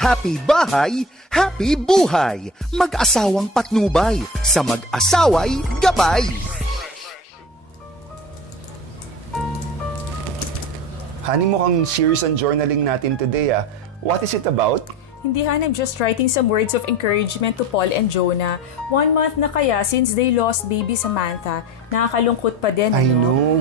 Happy bahay, happy buhay. Mag-asawang patnubay, sa mag-asaway gabay. Honey, mukhang serious ang journaling natin today ah. What is it about? Hindi Han, I'm just writing some words of encouragement to Paul and Jonah. 1 month na kaya since they lost baby Samantha. Nakakalungkot pa din, I ano? know.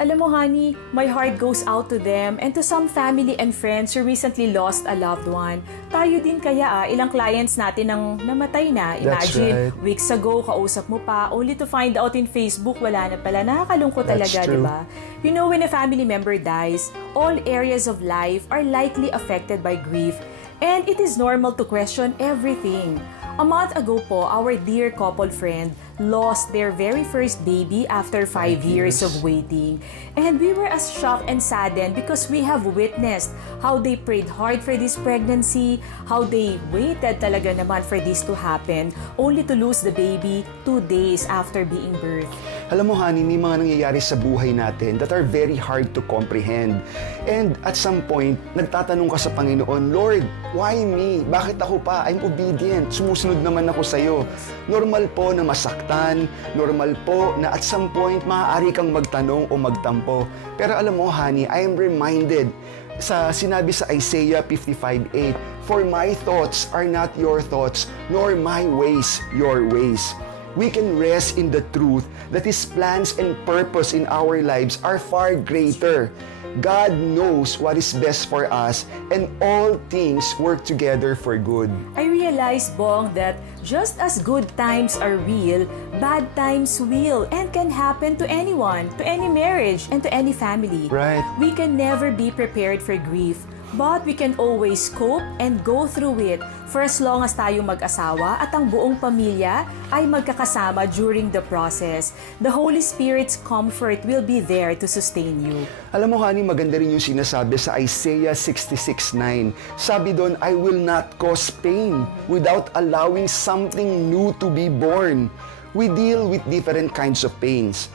Alam mo, honey, my heart goes out to them and to some family and friends who recently lost a loved one. Tayo din kaya ilang clients natin ang namatay na. That's Imagine, right. weeks ago, kausap mo pa, only to find out in Facebook, wala na pala. Nakakalungkot That's talaga, true. di ba? You know, when a family member dies, all areas of life are likely affected by grief. And it is normal to question everything. A month ago po, our dear couple friend lost their very first baby after 5 years of waiting. And we were as shocked and saddened because we have witnessed how they prayed hard for this pregnancy, how they waited talaga naman for this to happen, only to lose the baby 2 days after being birthed. Alam mo, honey, may mga nangyayari sa buhay natin that are very hard to comprehend. And at some point, nagtatanong ka sa Panginoon, Lord, why me? Bakit ako pa? I'm obedient. Sumusunod naman ako sa'yo. Normal po na masaktan. Normal po na at some point, maaari kang magtanong o magtampo. Pero alam mo, honey, I am reminded sa sinabi sa Isaiah 55:8, For my thoughts are not your thoughts, nor my ways your ways. We can rest in the truth that His plans and purpose in our lives are far greater. God knows what is best for us, and all things work together for good. I realized, Bong, that just as good times are real, bad times will and can happen to anyone, to any marriage, and to any family. Right. We can never be prepared for grief, but we can always cope and go through it for as long as tayong mag-asawa at ang buong pamilya ay magkakasama during the process. The Holy Spirit's comfort will be there to sustain you. Alam mo, honey, maganda rin yung sinasabi sa Isaiah 66:9. Sabi doon, I will not cause pain without allowing something new to be born. We deal with different kinds of pains.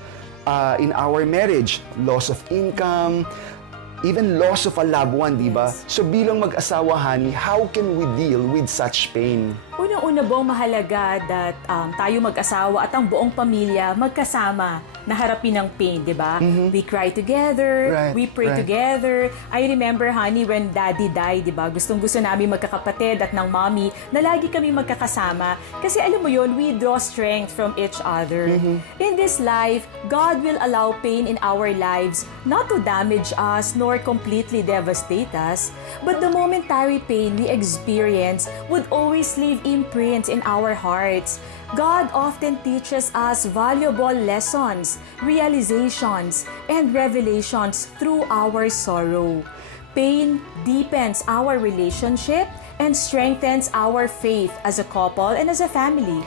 In our marriage, loss of income, even loss of a loved one, di ba? Yes. So bilang mag-asawa, honey, how can we deal with such pain? Unang-una, Bong, mahalaga that tayo mag-asawa at ang buong pamilya magkasama na harapin ang pain, di ba? We cry together, Right, we pray right. together. I remember, honey, when daddy died, di ba? Gustong-gusto namin magkakapatid at ng mommy na lagi kami magkakasama. Kasi alam mo yun, we draw strength from each other. In this life, God will allow pain in our lives not to damage us nor completely devastate us, but the momentary pain we experience would always leave imprints in our hearts. God often teaches us valuable lessons, realizations, and revelations through our sorrow. Pain deepens our relationship and strengthens our faith as a couple and as a family.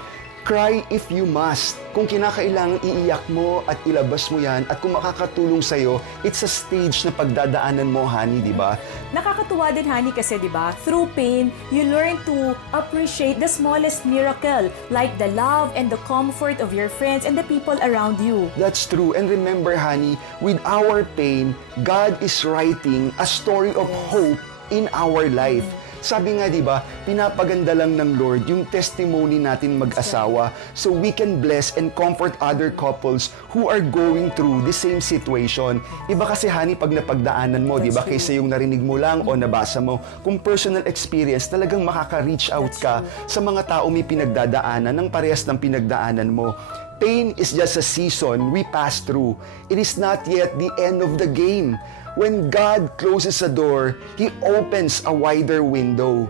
Cry if you must. Kung kinakailangan iiyak mo at ilabas mo yan at kung makakatulong sa'yo, it's a stage na pagdadaanan mo, honey, di ba? Nakakatuwa din, honey, kasi di ba, through pain, you learn to appreciate the smallest miracle, like the love and the comfort of your friends and the people around you. That's true. And remember, honey, with our pain, God is writing a story of hope in our life. Sabi nga, di ba, pinapaganda lang ng Lord yung testimony natin mag-asawa so we can bless and comfort other couples who are going through the same situation. Iba kasi, honey, pag napagdaanan mo, di ba, kaysa yung narinig mo lang o nabasa mo, kung personal experience, talagang makaka-reach out ka sa mga tao may pinagdadaanan ng parehas ng pinagdaanan mo. Pain is just a season we pass through. It is not yet the end of the game. When God closes a door, He opens a wider window.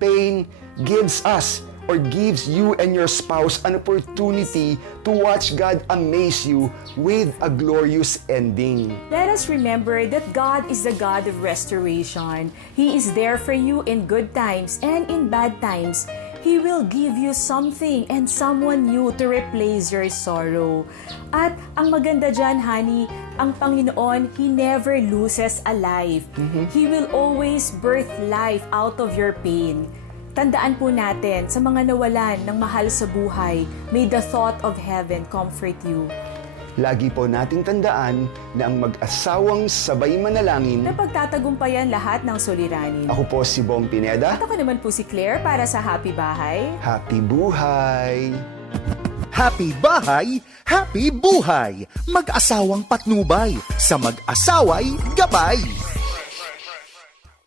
Pain gives us or gives you and your spouse an opportunity to watch God amaze you with a glorious ending. Let us remember that God is the God of restoration. He is there for you in good times and in bad times. He will give you something and someone new to replace your sorrow. At ang maganda dyan, honey, ang Panginoon, He never loses a life. He will always birth life out of your pain. Tandaan po natin, sa mga nawalan ng mahal sa buhay, may the thought of heaven comfort you. Lagi po nating tandaan na ang mag-asawang sabay manalangin. Na pagtatagumpayan lahat ng suliranin. Ako po si Bong Pineda. At ako naman po si Claire para sa Happy Bahay. Happy buhay! Happy bahay, happy buhay. Mag-asawang patnubay, sa mag-asaway gabay.